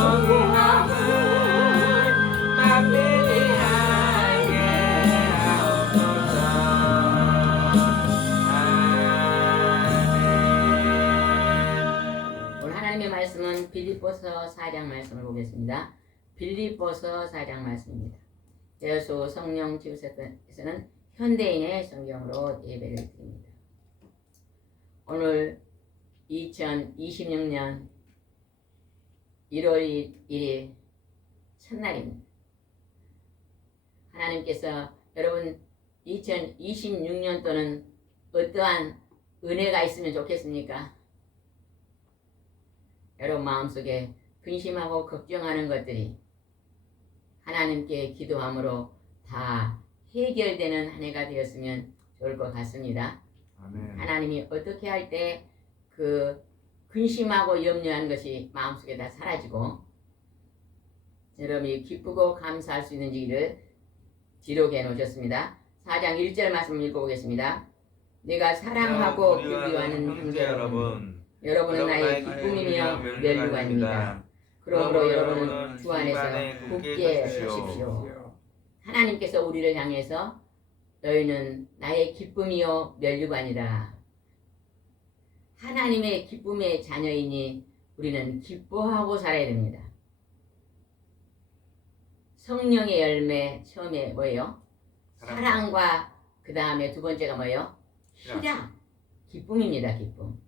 성령을 막내게 하게 하옵소서. 아멘. 오늘 하나님의 말씀은 빌립보서 4장 말씀을 보겠습니다. 빌립보서 4장 말씀입니다. 여수 성령 지구에서는 현대인의 성경으로 예배를 드립니다. 오늘 2026년 1월 1일 첫날입니다. 하나님께서 여러분 2026년도는 어떠한 은혜가 있으면 좋겠습니까? 여러분 마음속에 근심하고 걱정하는 것들이 하나님께 기도함으로 다 해결되는 한 해가 되었으면 좋을 것 같습니다. 아멘. 하나님이 어떻게 할 때 그 근심하고 염려한 것이 마음속에 다 사라지고 여러분이 기쁘고 감사할 수 있는지를 기록해 놓으셨습니다. 4장 1절 말씀을 읽어보겠습니다. 내가 사랑하고 교비하는 형제 여러분, 여러분은 나의 기쁨이며 면류관입니다. 그러므로 여러분은 주 안에서 굳게 서십시오. 하나님께서 우리를 향해서 너희는 나의 기쁨이요 면류관이다. 하나님의 기쁨의 자녀이니 우리는 기뻐하고 살아야 됩니다. 성령의 열매 처음에 뭐예요? 사랑과 그 다음에 두 번째가 뭐예요? 희락, 기쁨입니다. 기쁨.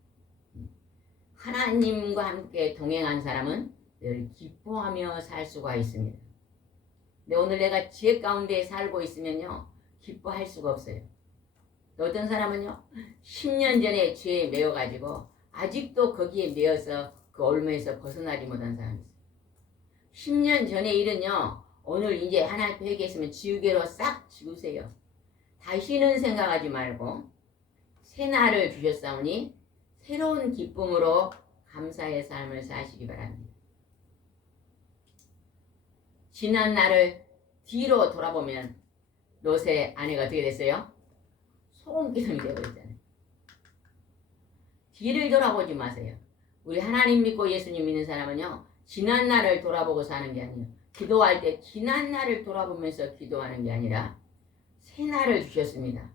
하나님과 함께 동행한 사람은 늘 기뻐하며 살 수가 있습니다. 근데 오늘 내가 죄 가운데 살고 있으면요 기뻐할 수가 없어요. 어떤 사람은요 10년 전에 죄에 매여가지고 아직도 거기에 매여서 그 올무에서 벗어나지 못한 사람이 있어요. 10년 전의 일은요 오늘 이제 하나님 앞에 회개했으면 지우개로 싹 지우세요. 다시는 생각하지 말고 새 날을 주셨사오니 새로운 기쁨으로 감사의 삶을 사시기 바랍니다. 지난 날을 뒤로 돌아보면 롯의 아내가 어떻게 됐어요? 소금기둥이 되어버렸잖아요. 뒤를 돌아보지 마세요. 우리 하나님 믿고 예수님 믿는 사람은요 지난 날을 돌아보고 사는 게 아니에요. 기도할 때 지난 날을 돌아보면서 기도하는 게 아니라 새 날을 주셨습니다.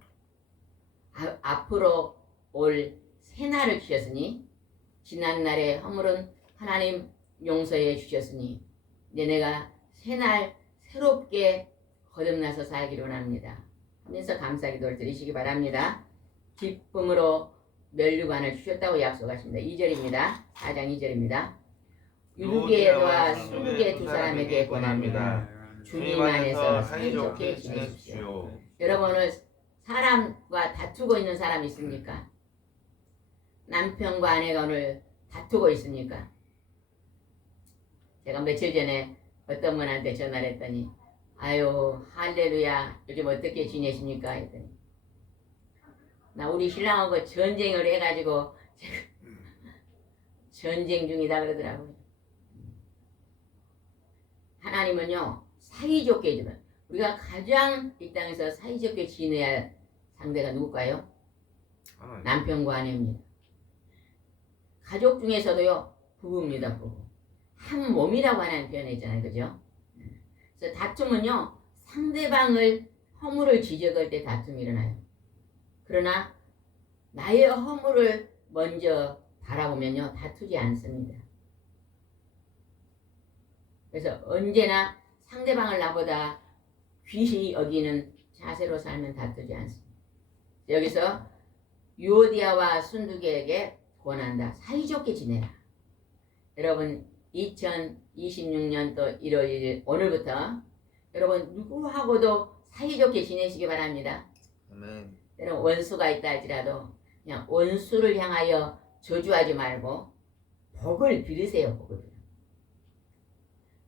앞으로 올 새 날을 주셨으니 지난 날의 허물은 하나님 용서해 주셨으니 이제 내가 새 날 새롭게 거듭나서 살기를 원합니다. 하면서 감사 기도를 드리시기 바랍니다. 기쁨으로 면류관을 주셨다고 약속하십니다. 2절입니다. 4장 2절입니다. 유두개와 순두개 두 사람에게 권합니다. 주님 안에서 사이좋게 지내십시오. 여러분 오늘 사람과 다투고 있는 사람이 있습니까? 남편과 아내가 오늘 다투고 있습니까? 제가 며칠 전에 어떤 분한테 전화를 했더니 아유 할렐루야 요즘 어떻게 지내십니까? 했더니 나 우리 신랑하고 전쟁을 해가지고 전쟁 중이다 그러더라고요. 하나님은요 사이좋게 해주면 우리가 가장 이 땅에서 사이좋게 지내야 할 상대가 누굴까요? 남편과 아내입니다. 가족 중에서도요 부부입니다. 부부 한 몸이라고 하나님 표현했잖아요. 그죠? 그래서 다툼은요 상대방을 허물을 지적할 때 다툼이 일어나요. 그러나 나의 허물을 먼저 바라보면요 다투지 않습니다. 그래서 언제나 상대방을 나보다 귀히 여기는 자세로 살면 다투지 않습니다. 여기서 유오디아와 순두개에게 권한다. 사이좋게 지내라. 여러분 2026년도 1월 1일 오늘부터 여러분 누구하고도 사이좋게 지내시기 바랍니다. 아멘. 여러분 원수가 있다 할지라도 그냥 원수를 향하여 저주하지 말고 복을 빌으세요. 복을 빌어.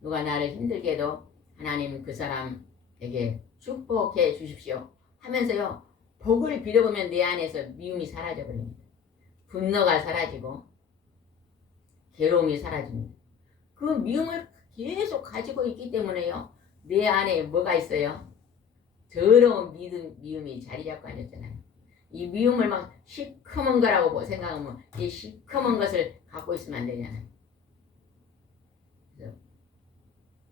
누가 나를 힘들게 해도 하나님 그 사람에게 축복해 주십시오 하면서요 복을 빌어보면 내 안에서 미움이 사라져 버립니다. 분노가 사라지고 괴로움이 사라집니다. 그 미움을 계속 가지고 있기 때문에요 내 안에 뭐가 있어요? 더러운 미움이 자리 잡고 앉았잖아요. 이 미움을 막 시커먼 거라고 생각하면 이 시커먼 것을 갖고 있으면 안 되잖아요. 그래서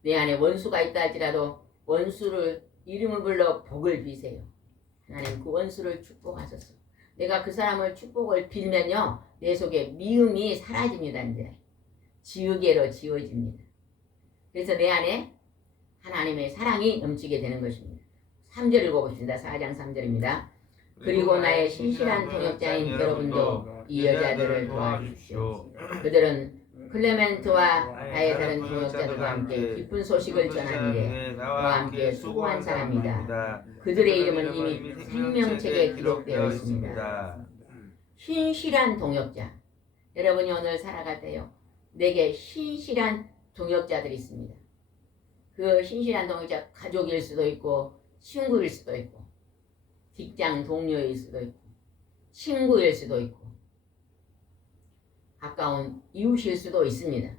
내 안에 원수가 있다 할지라도 원수를 이름을 불러 복을 비세요. 하나님 그 원수를 축복하소서. 내가 그 사람을 축복을 빌면요 내 속에 미움이 사라집니다. 이제 지우개로 지워집니다. 그래서 내 안에 하나님의 사랑이 넘치게 되는 것입니다. 3절 읽어봅시다. 4장 3절입니다. 그리고 나의 신실한 동역자인 여러분도 이 여자들을 도와주십시오. 그들은 클레멘트와 나의 다른 동역자들과 함께 기쁜 소식을 전하는데 나와 함께 수고한 사람이다. 그들의 이름은 이미 생명책에 기록되어 있습니다. 신실한 동역자. 여러분이 오늘 살아갈 때요 내게 신실한 동역자들이 있습니다. 그 신실한 동역자 가족일 수도 있고 친구일 수도 있고 직장 동료일 수도 있고 친구일 수도 있고 가까운 이웃일 수도 있습니다.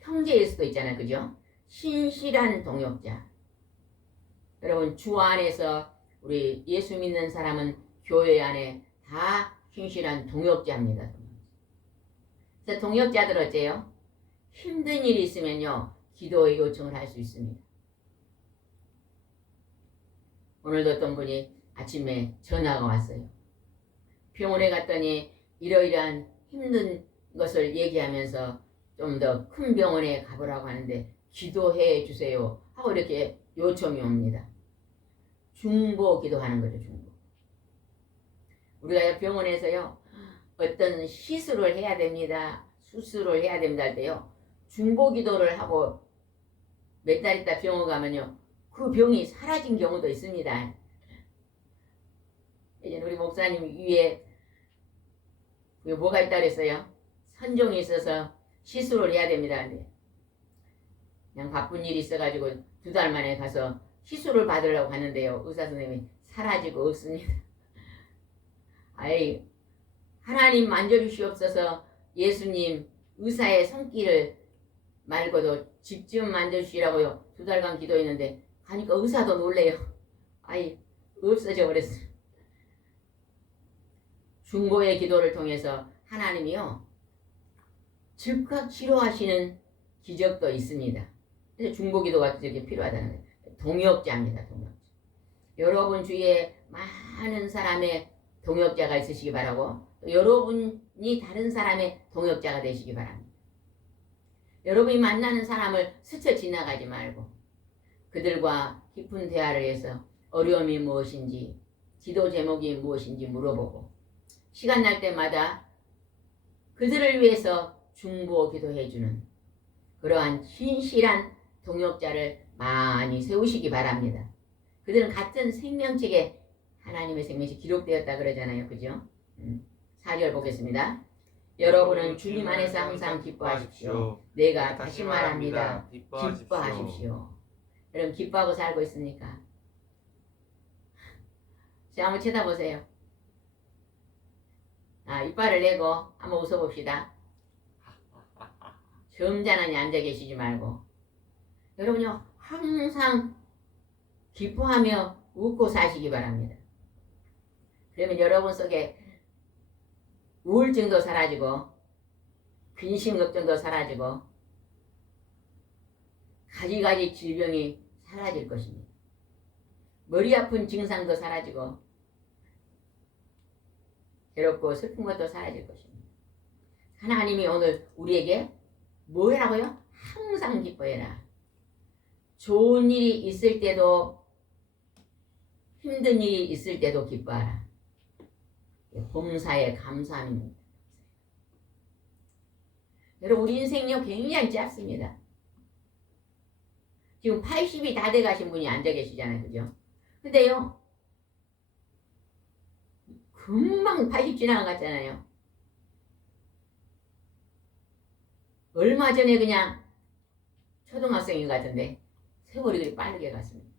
형제일 수도 있잖아요. 그죠? 신실한 동역자. 여러분 주 안에서 우리 예수 믿는 사람은 교회 안에 다 신실한 동역자입니다. 그래서 동역자들 어째요? 힘든 일이 있으면요 기도의 요청을 할 수 있습니다. 오늘도 어떤 분이 아침에 전화가 왔어요. 병원에 갔더니 이러이러한 힘든 것을 얘기하면서 좀 더 큰 병원에 가보라고 하는데 기도해 주세요 하고 이렇게 요청이 옵니다. 중보 기도하는 거죠. 중보. 우리가 병원에서요 어떤 시술을 해야 됩니다. 수술을 해야 됩니다 할 때요 중보 기도를 하고 몇 달 있다 병원 가면요 그 병이 사라진 경우도 있습니다. 예전에 우리 목사님 위에 뭐가 있다 그랬어요? 선종이 있어서 시술을 해야 됩니다. 근데 그냥 바쁜 일이 있어가지고 2달 만에 가서 시술을 받으려고 하는데요 의사 선생님이 사라지고 없습니다. 아이 하나님 만져주시옵소서. 예수님 의사의 손길을 말고도 직접 만져주시라고요 2달간 기도했는데 가니까 의사도 놀래요. 아이 없어져 버렸어요. 중보의 기도를 통해서 하나님이요 즉각 치료하시는 기적도 있습니다. 그래서 중보 기도가 되게 필요하다는 거예요. 동역자입니다. 동역자. 여러분 주위에 많은 사람의 동역자가 있으시기 바라고 또 여러분이 다른 사람의 동역자가 되시기 바랍니다. 여러분이 만나는 사람을 스쳐 지나가지 말고 그들과 깊은 대화를 해서 어려움이 무엇인지 기도 제목이 무엇인지 물어보고 시간 날 때마다 그들을 위해서 중보 기도해주는 그러한 신실한 동역자를 많이 세우시기 바랍니다. 그들은 같은 생명책에 하나님의 생명책이 기록되었다 그러잖아요. 그죠? 4절 보겠습니다. 여러분은 주님 안에서 항상 기뻐하십시오. 내가 다시 말합니다. 기뻐하십시오. 여러분 기뻐하고 살고 있습니까? 자, 한번 쳐다보세요. 이빨을 내고 한번 웃어봅시다. 점잖으니 앉아 계시지 말고 여러분요 항상 기뻐하며 웃고 사시기 바랍니다. 그러면 여러분 속에 우울증도 사라지고 근심 걱정도 사라지고 가지가지 질병이 사라질 것입니다. 머리 아픈 증상도 사라지고 괴롭고 슬픈 것도 사라질 것입니다. 하나님이 오늘 우리에게 뭐라고요? 항상 기뻐해라. 좋은 일이 있을 때도 힘든 일이 있을 때도 기뻐하라. 범사에 감사합니다. 여러분 우리 인생요 굉장히 짧습니다. 지금 80이 다 돼가신 분이 앉아 계시잖아요. 그죠? 근데요 금방 80 지나간 것 같잖아요. 얼마 전에 그냥 초등학생인 것 같은데 세월이 그리 빠르게 갔습니다.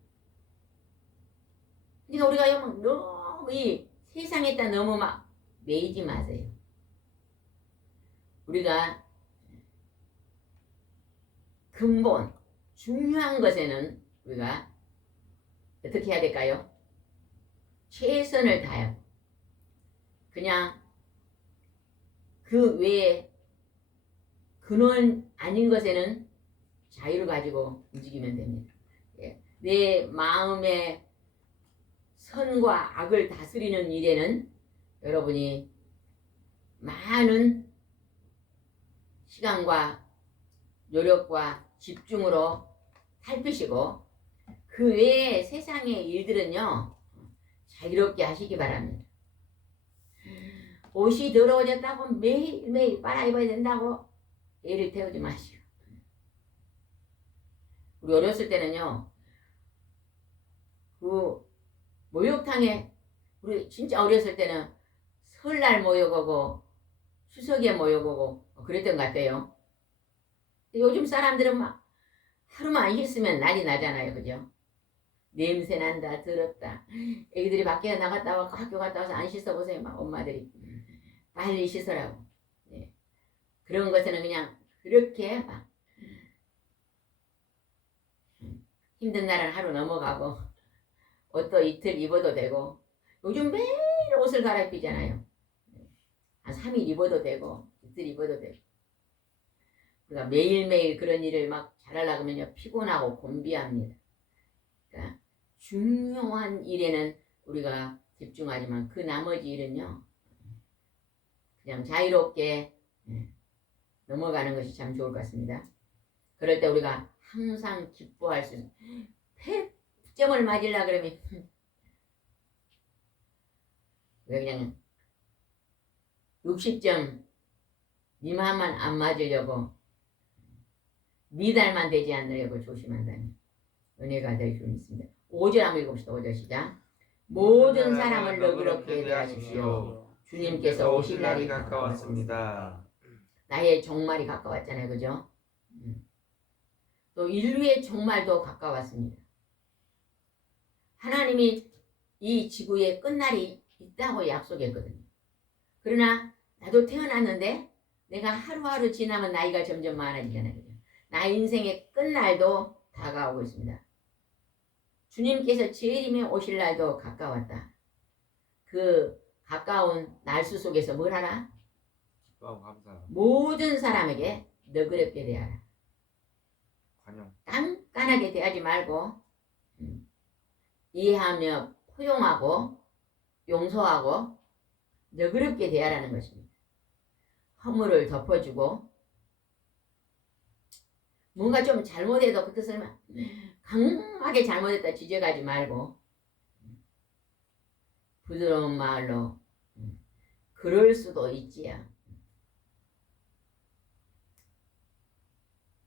그러니까 우리가 막 너무 이 세상에다 너무 막 매이지 마세요. 우리가 근본 중요한 것에는 우리가 어떻게 해야 될까요? 최선을 다하고 그냥 그 외에 근원 아닌 것에는 자유를 가지고 움직이면 됩니다. 예. 내 마음의 선과 악을 다스리는 일에는 여러분이 많은 시간과 노력과 집중으로 살피시고 그 외에 세상의 일들은요 자유롭게 하시기 바랍니다. 옷이 더러워졌다고 매일매일 빨아 입어야 된다고 애를 태우지 마시고. 우리 어렸을 때는요 그 목욕탕에 우리 진짜 어렸을 때는 설날 모욕하고 추석에 모욕하고 그랬던 것 같아요. 요즘 사람들은 막 하루만 씻으면 난리 나잖아요. 그죠? 냄새 난다, 더럽다. 애기들이 밖에 나갔다 와서 학교 갔다 와서 안 씻어보세요. 막 엄마들이 빨리 씻으라고. 네. 그런 것은 그냥 그렇게 막 힘든 날은 하루 넘어가고 옷도 이틀 입어도 되고 요즘 매일 옷을 갈아입히잖아요. 한 3일 입어도 되고 이틀 입어도 되고 우리가 매일매일 그런 일을 막 잘하려고 하면요 피곤하고 곤비합니다. 그러니까 중요한 일에는 우리가 집중하지만 그 나머지 일은요 그냥 자유롭게 넘어가는 것이 참 좋을 것 같습니다. 그럴 때 우리가 항상 기뻐할 수 있는 100점을 맞으려 그러면 그냥 60점 미만만 안 맞으려고 미달만 되지 않으려고 조심한다니 은혜가 될 줄 믿습니다. 5절 한번 읽읍시다. 5절 시작. 모든 사람을 너그럽게 대하십시오. 주님께서 오실 날이 가까웠습니다. 나의 종말이 가까웠잖아요. 그죠? 또 인류의 종말도 가까웠습니다. 하나님이 이 지구에 끝날이 있다고 약속했거든요. 그러나 나도 태어났는데 내가 하루하루 지나면 나이가 점점 많아지잖아요. 그죠? 나 인생의 끝날도 다가오고 있습니다. 주님께서 재림에 오실 날도 가까웠다. 그 가까운 날수 속에서 뭘 하라? 모든 사람에게 너그럽게 대하라. 깐깐하게 대하지 말고 이해하며 포용하고 용서하고 너그럽게 대하라는 것입니다. 허물을 덮어주고 뭔가 좀 잘못해도 그것을 강하게 잘못했다 지적하지 말고 부드러운 말로 그럴 수도 있지요.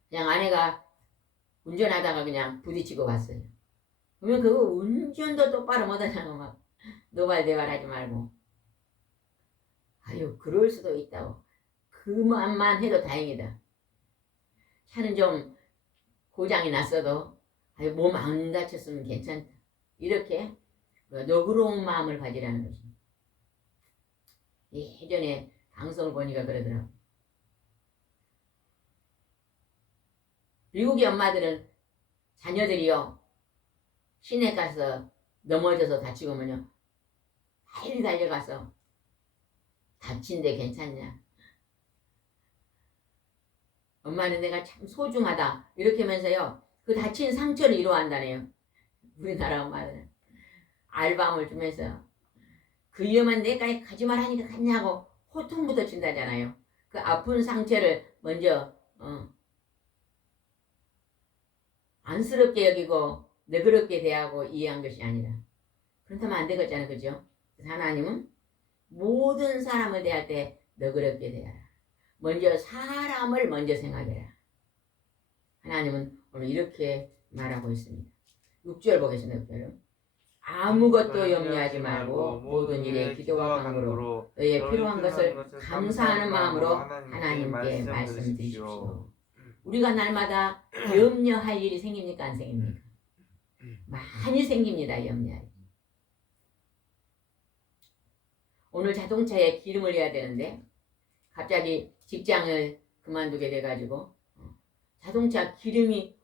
그냥 아내가 운전하다가 그냥 부딪히고 갔어요. 그러면 그거 운전도 똑바로 못하냐고 막 노발대발하지 말고 아유 그럴 수도 있다고 그만만 해도 다행이다. 차는 좀 고장이 났어도 아유 몸 안 다쳤으면 괜찮다. 이렇게 너그러운 마음을 가지라는 것입니다. 예전에 방송을 보니까 그러더라고. 미국의 엄마들은 자녀들이요 시내 가서 넘어져서 다치고 오면요 빨리 달려가서 다친데 괜찮냐? 엄마는 내가 참 소중하다 이렇게 하면서요 그 다친 상처를 위로한다네요. 우리나라 엄마들은 알밤을 주면서 그 위험한 데까지 가지 말라니까 갔냐고 호통부터 친다잖아요. 그 아픈 상처를 먼저 안쓰럽게 여기고 너그럽게 대하고 이해한 것이 아니라 그렇다면 안 되겠잖아요. 그죠? 하나님은 모든 사람을 대할 때 너그럽게 대하라. 먼저 사람을 먼저 생각해라. 하나님은 오늘 이렇게 말하고 있습니다. 6절 보겠습니다. 6절. 아무것도 염려하지 말고 모든 일에 기도와 간구로 너의 필요한 것을 감사하는 마음으로 하나님께 말씀드리십시오. 우리가 날마다 염려할 일이 생깁니까? 안 생깁니까? 많이 생깁니다. 염려할 일. 오늘 자동차에 기름을 넣어야 되는데 갑자기 직장을 그만두게 돼가지고 자동차 기름이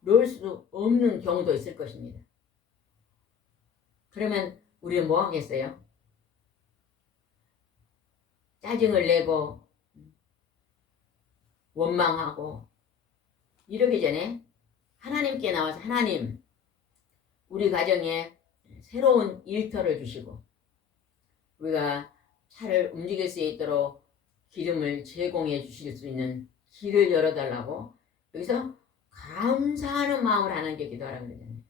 넣을 수 없는 경우도 있을 것입니다. 그러면 우리는 뭐 하겠어요? 짜증을 내고 원망하고 이러기 전에 하나님께 나와서 하나님 우리 가정에 새로운 일터를 주시고 우리가 차를 움직일 수 있도록 기름을 제공해 주실 수 있는 길을 열어달라고 여기서 감사하는 마음을 하나님께 기도하라고 그러잖아요.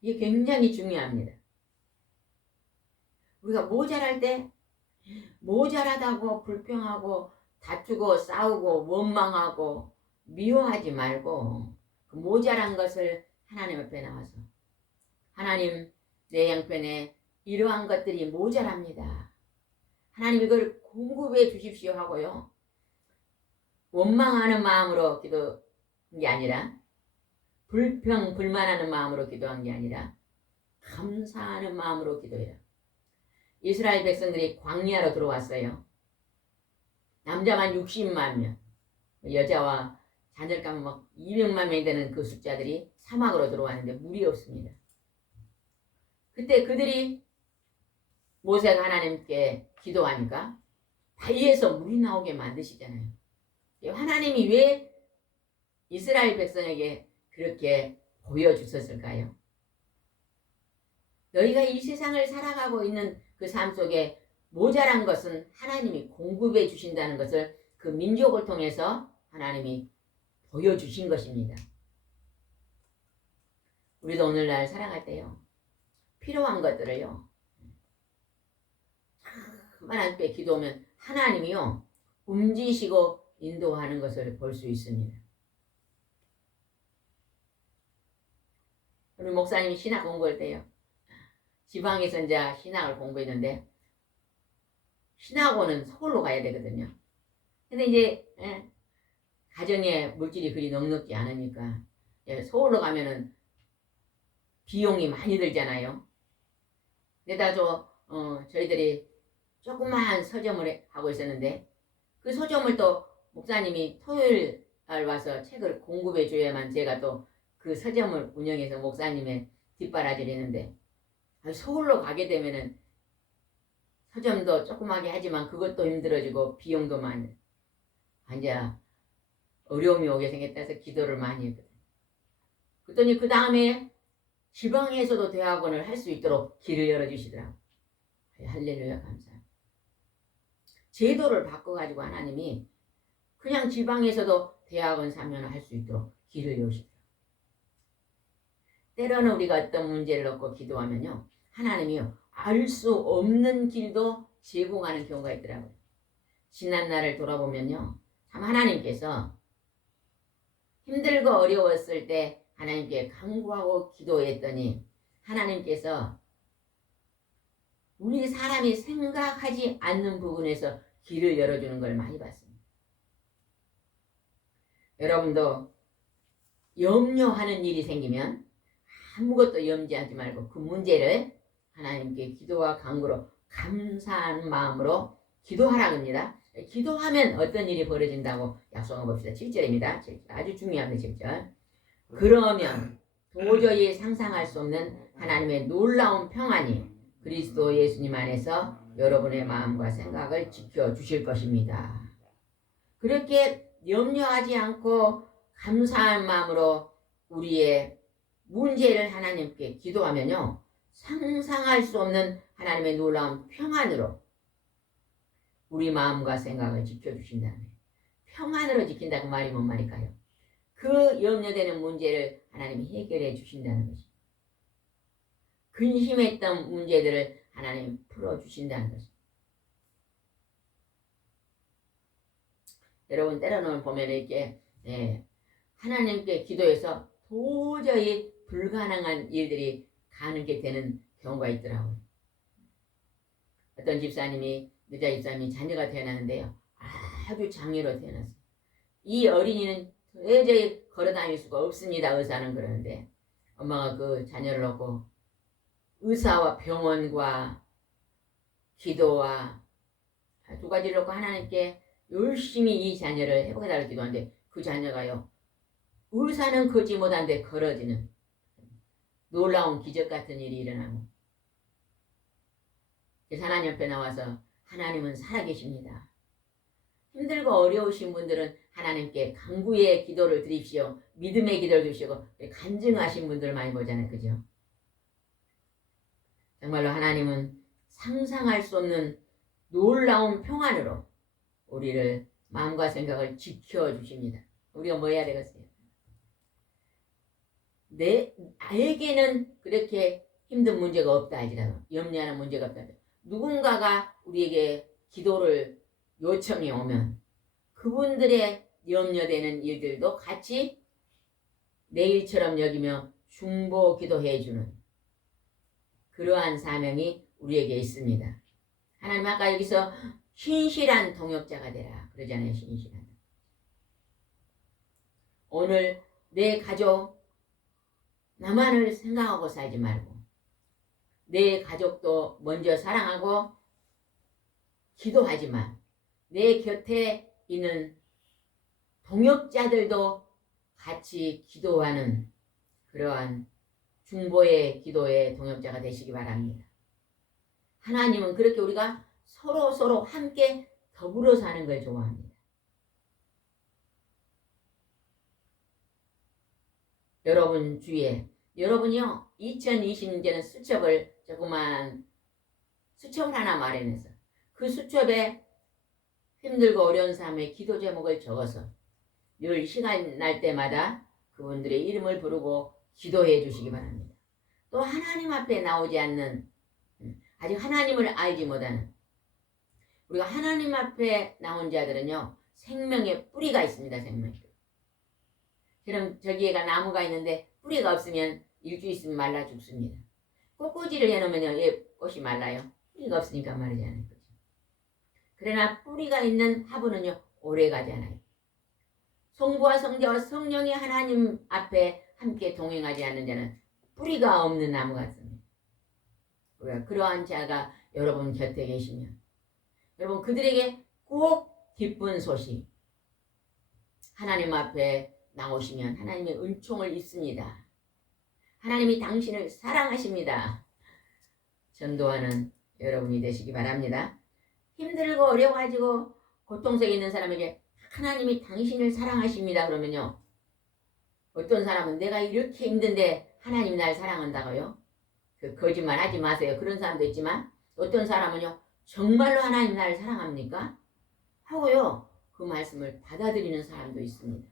이게 굉장히 중요합니다. 우리가 모자랄 때 모자라다고 불평하고 다투고 싸우고 원망하고 미워하지 말고 그 모자란 것을 하나님 앞에 나와서 하나님 내 양편에 이러한 것들이 모자랍니다. 하나님 이걸 공급해 주십시오 하고요. 원망하는 마음으로 기도한 게 아니라 불평 불만하는 마음으로 기도한 게 아니라 감사하는 마음으로 기도해요. 이스라엘 백성들이 광야로 들어왔어요. 남자만 60만 명, 여자와 자녀를 까면 막 200만 명이 되는 그 숫자들이 사막으로 들어왔는데 물이 없습니다. 그때 그들이 모세가 하나님께 기도하니까 바위에서 물이 나오게 만드시잖아요. 하나님이 왜 이스라엘 백성에게 그렇게 보여주셨을까요? 너희가 이 세상을 살아가고 있는 그 삶 속에 모자란 것은 하나님이 공급해 주신다는 것을 그 민족을 통해서 하나님이 보여주신 것입니다. 우리도 오늘날 살아갈 때요. 필요한 것들을요. 하나님께 기도하면 하나님이요. 움직이시고 인도하는 것을 볼 수 있습니다. 우리 목사님이 신학 공부할 때요. 지방에서 이제 신학을 공부했는데 신학원은 서울로 가야 되거든요. 근데 이제 가정에 물질이 그리 넉넉지 않으니까 서울로 가면은 비용이 많이 들잖아요. 게다가 저희들이 조그만 서점을 하고 있었는데 그 서점을 또 목사님이 토요일 날 와서 책을 공급해 줘야만 제가 또 그 서점을 운영해서 목사님의 뒷바라지를 했는데 서울로 가게 되면은 서점도 조그맣게 하지만 그것도 힘들어지고 비용도 많이 이제 어려움이 오게 생겼다 해서 기도를 많이 했거든요. 그랬더니 그 다음에 지방에서도 대학원을 할 수 있도록 길을 열어주시더라고요. 할렐루야 감사합니다. 제도를 바꿔가지고 하나님이 그냥 지방에서도 대학원 사면을 할 수 있도록 길을 여시더라고요. 때로는 우리가 어떤 문제를 놓고 기도하면요. 하나님이요. 알 수 없는 길도 제공하는 경우가 있더라고요. 지난 날을 돌아보면요. 참 하나님께서 힘들고 어려웠을 때 하나님께 간구하고 기도했더니 하나님께서 우리 사람이 생각하지 않는 부분에서 길을 열어주는 걸 많이 봤습니다. 여러분도 염려하는 일이 생기면 아무것도 염려하지 말고 그 문제를 하나님께 기도와 간구로 감사한 마음으로 기도하라고 합니다. 기도하면 어떤 일이 벌어진다고 약속해 봅시다. 7절입니다. 7절. 아주 중요합니다. 7절. 그러면 도저히 상상할 수 없는 하나님의 놀라운 평안이 그리스도 예수님 안에서 여러분의 마음과 생각을 지켜주실 것입니다. 그렇게 염려하지 않고 감사한 마음으로 우리의 문제를 하나님께 기도하면요. 상상할 수 없는 하나님의 놀라운 평안으로 우리 마음과 생각을 지켜주신다는 거예요. 평안으로 지킨다 그 말이 뭔 말일까요? 그 염려되는 문제를 하나님이 해결해 주신다는 것입니다. 근심했던 문제들을 하나님 풀어주신다는 것입니다. 여러분 때로는 보면 이렇게 하나님께 기도해서 도저히 불가능한 일들이 가능하게 되는 경우가 있더라고요. 어떤 집사님이 여자 집사님이 자녀가 태어났는데요. 아주 장애로 태어났어요. 이 어린이는 도저히 걸어다닐 수가 없습니다. 의사는 그러는데 엄마가 그 자녀를 놓고 의사와 병원과 기도와 두 가지를 놓고 하나님께 열심히 이 자녀를 회복해달라고 기도하는데 그 자녀가요. 의사는 걷지 못하는데 걸어지는 놀라운 기적 같은 일이 일어나고 하나님 옆에 나와서 하나님은 살아계십니다. 힘들고 어려우신 분들은 하나님께 간구의 기도를 드립시오. 믿음의 기도를 드리시고 간증하신 분들 많이 보잖아요. 그죠? 정말로 하나님은 상상할 수 없는 놀라운 평안으로 우리를 마음과 생각을 지켜주십니다. 우리가 뭐 해야 되겠어요? 나에게는 그렇게 힘든 문제가 없다 할지라도, 염려하는 문제가 없다 할지라도, 누군가가 우리에게 기도를 요청해 오면 그분들의 염려되는 일들도 같이 내 일처럼 여기며 중보 기도해 주는 그러한 사명이 우리에게 있습니다. 하나님 아까 여기서 신실한 동역자가 되라 그러잖아요. 신실한. 오늘 내 가족 나만을 생각하고 살지 말고 내 가족도 먼저 사랑하고 기도하지만 내 곁에 있는 동역자들도 같이 기도하는 그러한 중보의 기도의 동역자가 되시기 바랍니다. 하나님은 그렇게 우리가 서로 함께 더불어 사는 걸 좋아합니다. 여러분 주위에 여러분이요 2020년에는 수첩을 조그만 수첩을 하나 마련해서 그 수첩에 힘들고 어려운 삶의 기도 제목을 적어서 늘 시간 날 때마다 그분들의 이름을 부르고 기도해 주시기 바랍니다. 또 하나님 앞에 나오지 않는 아직 하나님을 알지 못하는 우리가 하나님 앞에 나온 자들은요 생명의 뿌리가 있습니다. 생명의 뿌리. 그럼 저기에가 나무가 있는데 뿌리가 없으면 일주 있으면 말라 죽습니다. 꽃꽂이를 해놓으면요 예, 꽃이 말라요. 뿌리가 없으니까 마르지 않을 거죠. 그러나 뿌리가 있는 화분은요 오래 가지 않아요. 성부와 성자와 성령이 하나님 앞에 함께 동행하지 않는 자는 뿌리가 없는 나무 같습니다. 그러한 자가 여러분 곁에 계시면 여러분 그들에게 꼭 기쁜 소식 하나님 앞에 나오시면 하나님의 은총을 입습니다. 하나님이 당신을 사랑하십니다. 전도하는 여러분이 되시기 바랍니다. 힘들고 어려워가지고 고통 속에 있는 사람에게 하나님이 당신을 사랑하십니다. 그러면요 어떤 사람은 내가 이렇게 힘든데 하나님이 날 사랑한다고요? 그 거짓말 하지 마세요. 그런 사람도 있지만 어떤 사람은요 정말로 하나님 나를 사랑합니까? 하고요 그 말씀을 받아들이는 사람도 있습니다.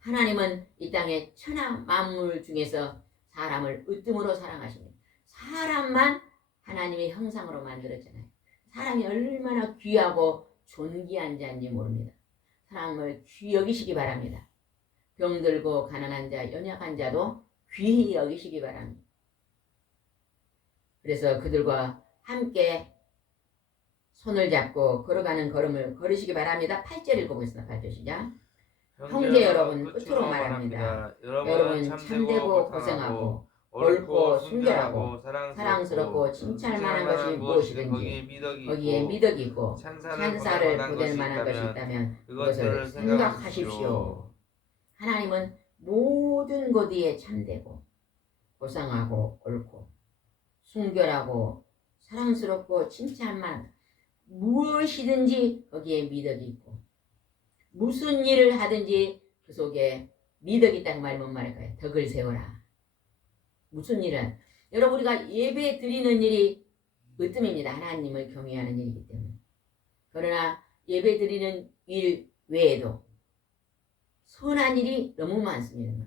하나님은 이 땅의 천하 만물 중에서 사람을 으뜸으로 사랑하십니다. 사람만 하나님의 형상으로 만들었잖아요. 사람이 얼마나 귀하고 존귀한 자인지 모릅니다. 사람을 귀히 여기시기 바랍니다. 병들고 가난한 자, 연약한 자도 귀히 여기시기 바랍니다. 그래서 그들과 함께 손을 잡고 걸어가는 걸음을 걸으시기 바랍니다. 8절 읽어보겠습니다. 8절 시작. 형제 여러분 끝으로 말합니다. 여러분 참되고 고생하고 옳고 순결하고 사랑스럽고 칭찬만한 것이 무엇이든지 거기에 미덕이 있고 찬사를 보낼 만한 것이 있다면 그것을 생각하십시오. 하나님은 모든 것에 참되고 고상하고 옳고 순결하고 사랑스럽고 칭찬만 무엇이든지 거기에 미덕이 있고 무슨 일을 하든지 그 속에 미덕이 있다는 말이 뭔 말일까요? 덕을 세워라. 무슨 일은 여러분 우리가 예배 드리는 일이 으뜸입니다. 하나님을 경외하는 일이기 때문에. 그러나 예배 드리는 일 외에도 선한 일이 너무 많습니다.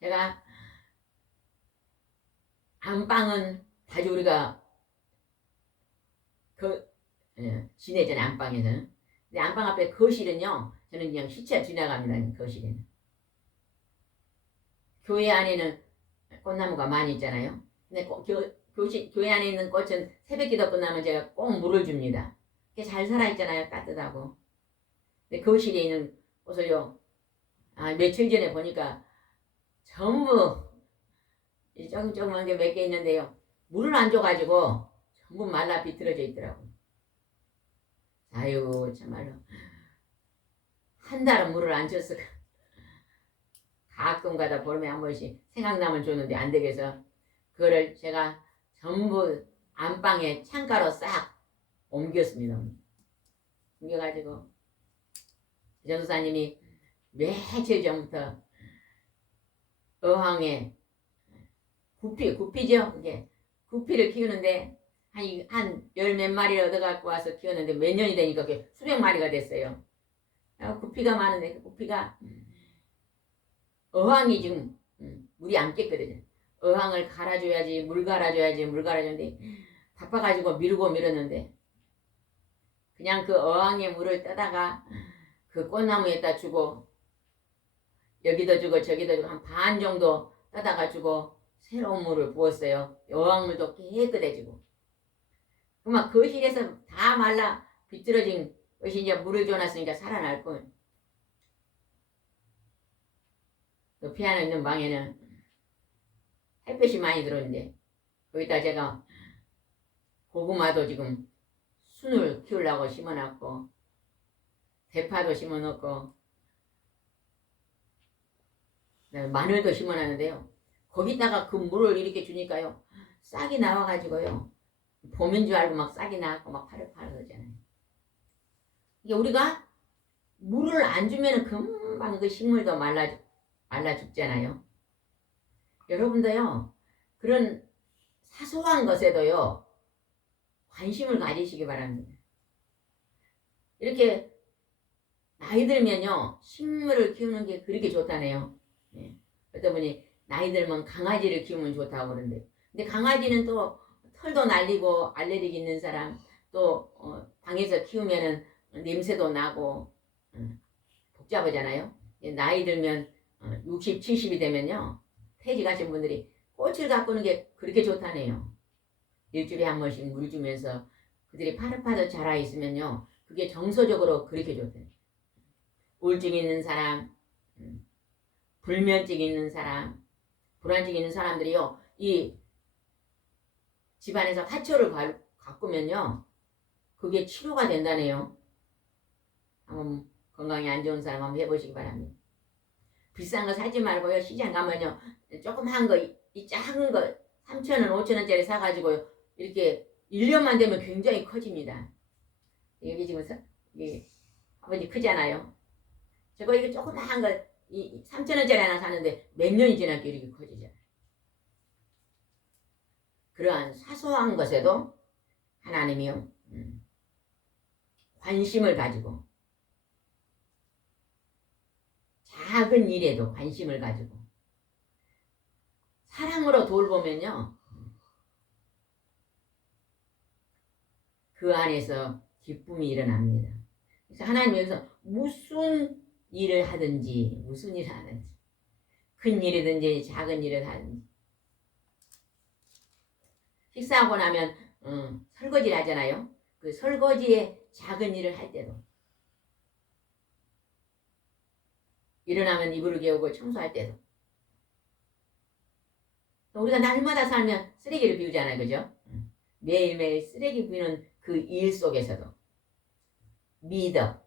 제가 안방은 자주 우리가 지내잖아요. 안방에서는. 근데 안방 앞에 거실은요. 저는 그냥 스쳐 지나갑니다. 거실에는. 교회 안에는 꽃나무가 많이 있잖아요. 근데 교회 안에 있는 꽃은 새벽기도 끝나면 제가 꼭 물을 줍니다. 그게 잘 살아있잖아요. 따뜻하고. 근데 거실에 있는 꽃을요. 며칠 전에 보니까 전부 조금조금한 게 몇 개 있는데요. 물을 안 줘가지고 전부 말라 비틀어져 있더라고요. 아유 참말로 한 달은 물을 안 줬어. 가끔가다 보름에 한 번씩 생각나면 줬는데 안 되겠어. 그거를 제가 전부 안방에 창가로 싹 옮겼습니다. 옮겨가지고 전도사님이 며칠 전부터 어항에 구피죠. 그게 구피를 키우는데 한 열 몇 마리를 얻어갖고 와서 키웠는데 몇 년이 되니까 그게 수백 마리가 됐어요. 구피가 많은데 그 구피가 어항이 지금 물이 안 깼거든요. 어항을 갈아줘야지, 물 갈아주는데 바빠가지고 밀었는데 그냥 그 어항에 물을 떠다가 그 꽃나무에다 주고 여기도 주고 저기도 주고 한 반 정도 떠다가 주고 새로운 물을 부었어요. 어항물도 깨끗해지고 그만 거실에서 다 말라 비뚤어진 것이 이제 물을 줘놨으니까 살아날 거예요. 또 피아노 있는 방에는 햇볕이 많이 들어오는데 거기다 제가 고구마도 지금 순을 키우려고 심어놨고 대파도 심어놓고 마늘도 심어놨는데요. 거기다가 그 물을 이렇게 주니까요. 싹이 나와가지고요. 봄인 줄 알고 막 싹이 나고 막 파릇파릇 하잖아요. 이게 우리가 물을 안 주면 금방 그 식물도 말라 죽잖아요. 여러분도요. 그런 사소한 것에도요. 관심을 가지시기 바랍니다. 이렇게 나이 들면요. 식물을 키우는 게 그렇게 좋다네요. 예. 어떤 분이 나이 들면 강아지를 키우면 좋다고 그러는데 근데 강아지는 또 털도 날리고 알레르기 있는 사람 또 방에서 키우면은 냄새도 나고 복잡하잖아요. 나이 들면 60, 70이 되면요. 퇴직하신 분들이 꽃을 가꾸는 게 그렇게 좋다네요. 일주일에 한 번씩 물 주면서 그들이 파릇파릇 자라 있으면요. 그게 정서적으로 그렇게 좋대요. 우울증 있는 사람, 불면증 있는 사람, 불안증 있는 사람들이요. 이 집안에서 화초를 가꾸면요. 그게 치료가 된다네요. 한번 건강에 안 좋은 사람 한번 해보시기 바랍니다. 비싼 거 사지 말고요. 시장 가면요. 조그만 거, 이 작은 거 3,000원, 5,000원짜리 사가지고요. 이렇게 1년만 되면 굉장히 커집니다. 여기 지금 아버지 크잖아요. 저거 이거 조그만 거, 이 3,000원짜리 하나 사는데 몇 년이 지나니까 이렇게 커지잖아요. 그러한 사소한 것에도 하나님이요. 관심을 가지고 작은 일에도 관심을 가지고 사랑으로 돌보면요. 그 안에서 기쁨이 일어납니다. 그래서 하나님 여기서 무슨 일을 하든지 큰 일이든지 작은 일을 하든지 식사하고 나면 설거지를 하잖아요. 그 설거지에 작은 일을 할 때도 일어나면 이불을 개우고 청소할 때도 우리가 날마다 살면 쓰레기를 비우잖아요. 그죠? 매일매일 쓰레기 비우는 그 일 속에서도 믿어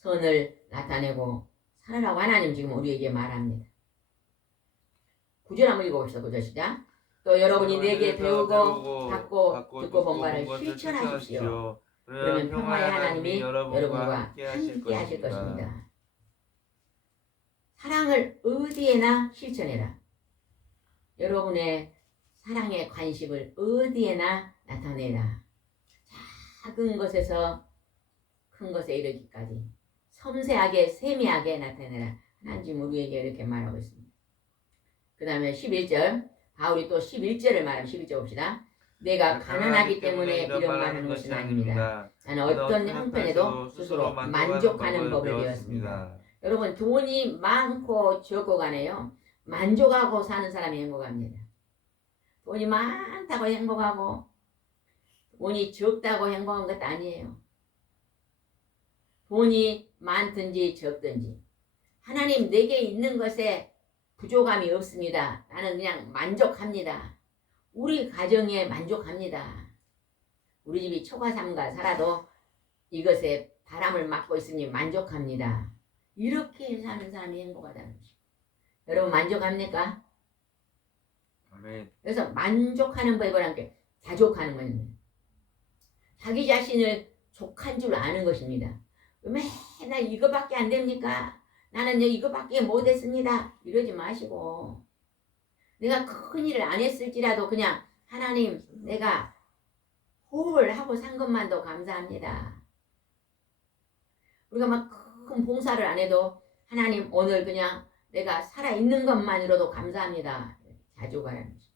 선을 나타내고 살아라고 하나님 지금 우리에게 말합니다. 9절 한번 읽어봅시다. 9절 시작. 또 여러분이 내게 배우고 받고 듣고 본 바를 실천하십시오. 그러면 평화의 하나님이 여러분과 함께 하실 것입니다. 사랑을 어디에나 실천해라. 여러분의 사랑의 관심을 어디에나 나타내라. 작은 것에서 큰 것에 이르기까지 섬세하게 세미하게 나타내라. 하나님 우리에게 이렇게 말하고 있습니다. 그 다음에 11절 바울이 또 11절을 말하면 11절 봅시다. 내가 가난하기 때문에 이런 말하는 것은 아닙니다. 나는 어떤 형편에도 스스로 만족하는 법을 배웠습니다. 여러분 돈이 많고 적고 간에요. 만족하고 사는 사람이 행복합니다. 돈이 많다고 행복하고 돈이 적다고 행복한 것도 아니에요. 돈이 많든지 적든지 하나님 내게 있는 것에 부족함이 없습니다. 나는 그냥 만족합니다. 우리 가정에 만족합니다. 우리 집이 초가삼가 살아도 이것에 바람을 맞고 있으니 만족합니다. 이렇게 사는 사람이 행복하다는 것입니다. 여러분 만족합니까? 아멘. 그래서 만족하는 법이란 게 자족하는 겁니다. 자기 자신을 족한 줄 아는 것입니다. 맨날 이거밖에 안 됩니까? 나는 이거밖에 못했습니다. 이러지 마시고 내가 큰 일을 안 했을지라도 그냥 하나님 내가 호흡을 하고 산 것만도 감사합니다. 우리가 막 큰 봉사를 안 해도 하나님 오늘 그냥 내가 살아있는 것만으로도 감사합니다. 자족하라는 거죠.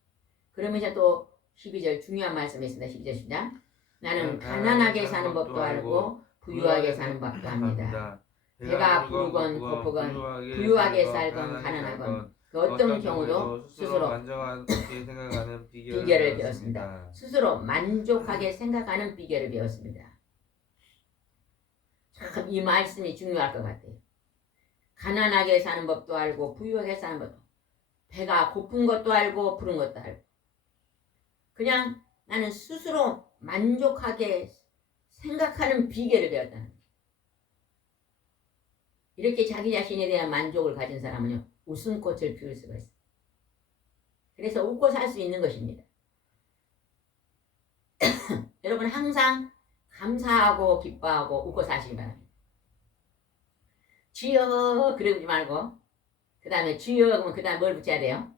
그러면서 또 12절 중요한 말씀이 있습니다. 12절 시작. 나는 가난하게 사는 법도 알고 부유하게 사는 법도 합니다. 배가 부르건 고프건 부유하게 살건 가난하건 그 어떤 경우도 스스로 만족하게 생각하는 비결을 배웠습니다. 스스로 만족하게 생각하는 비결을 배웠습니다. 참 이 말씀이 중요할 것 같아요. 가난하게 사는 법도 알고 부유하게 사는 법도, 배가 고픈 것도 알고 부른 것도 알고, 그냥 나는 스스로 만족하게 생각하는 비결을 배웠다는 거예요. 이렇게 자기 자신에 대한 만족을 가진 사람은요, 웃음꽃을 피울 수가 있어요. 그래서 웃고 살 수 있는 것입니다. 여러분 항상 감사하고 기뻐하고 웃고 사시기 바랍니다. 주여 그러지 말고 그 다음에 주여 그러면 그 다음에 뭘 붙여야 돼요?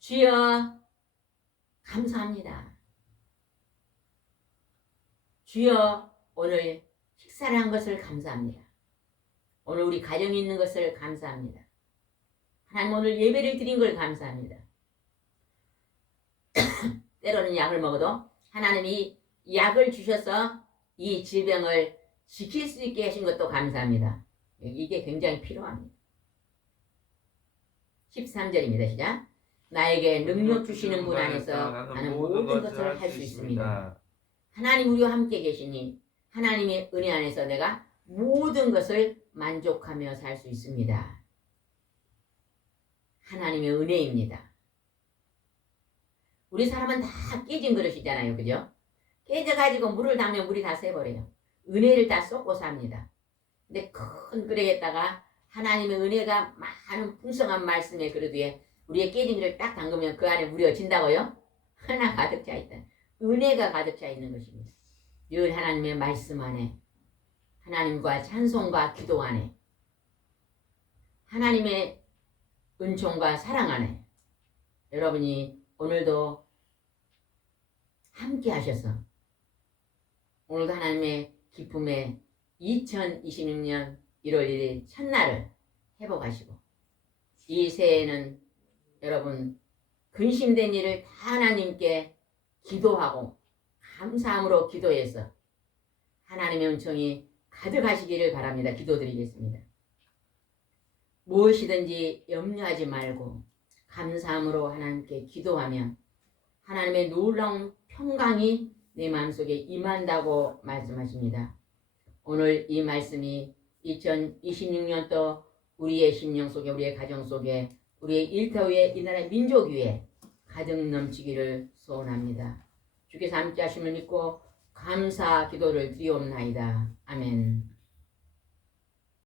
주여 감사합니다. 주여 오늘 식사를 한 것을 감사합니다. 오늘 우리 가정이 있는 것을 감사합니다. 하나님 오늘 예배를 드린 걸 감사합니다. 때로는 약을 먹어도 하나님이 약을 주셔서 이 질병을 지킬 수 있게 하신 것도 감사합니다. 이게 굉장히 필요합니다. 13절입니다. 시작. 나에게 능력 주시는 분 안에서 나는 모든 것을 할 수 있습니다. 하나님 우리와 함께 계시니 하나님의 은혜 안에서 내가 모든 것을 만족하며 살 수 있습니다. 하나님의 은혜입니다. 우리 사람은 다 깨진 그릇이잖아요. 그죠? 깨져가지고 물을 담으면 물이 다 새버려요. 은혜를 다 쏟고 삽니다. 근데 큰 그릇에다가 하나님의 은혜가 많은 풍성한 말씀의 그릇 위에 우리의 깨진 그릇을 딱 담그면 그 안에 물이 어친다고요? 하나 가득 차 있다. 은혜가 가득 차 있는 것입니다. 늘 하나님의 말씀 안에, 하나님과 찬송과 기도 안에, 하나님의 은총과 사랑 안에 여러분이 오늘도 함께 하셔서 오늘도 하나님의 기쁨의 2026년 1월 1일 첫날을 회복하시고 이 새해에는 여러분 근심된 일을 다 하나님께 기도하고 감사함으로 기도해서 하나님의 은총이 가득하시기를 바랍니다. 기도드리겠습니다. 무엇이든지 염려하지 말고 감사함으로 하나님께 기도하면 하나님의 놀라운 평강이 내 마음속에 임한다고 말씀하십니다. 오늘 이 말씀이 2026년도 우리의 심령 속에, 우리의 가정 속에, 우리의 일터 위에, 이 나라의 민족 위에 가득 넘치기를 소원합니다. 주께서 함께 하심을 믿고 감사 기도를 드리옵나이다. 아멘.